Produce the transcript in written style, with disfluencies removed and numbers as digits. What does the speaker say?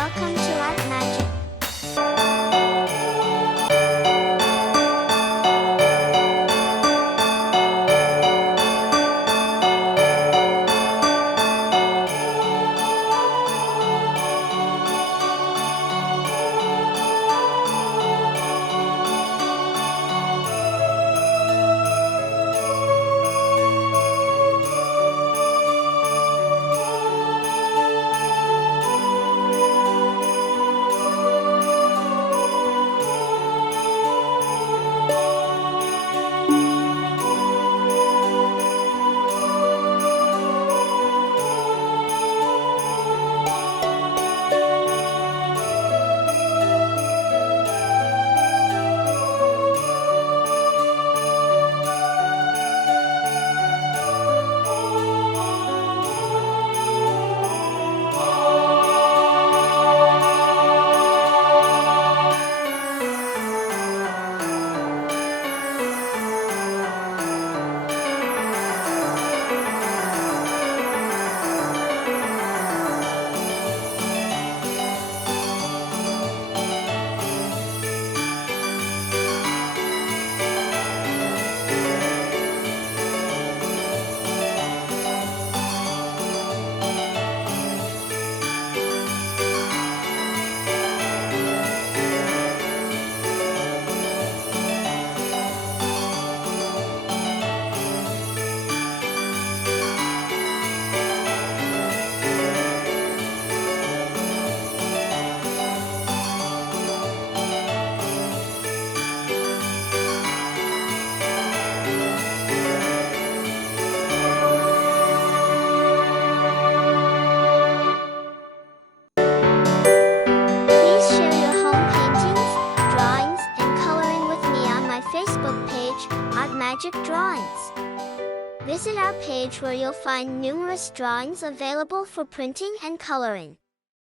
Welcome to Art Magic. Please share your home paintings, drawings, and coloring with me on my Facebook page, Art Magic Drawings. Visit our page where you'll find numerous drawings available for printing and coloring.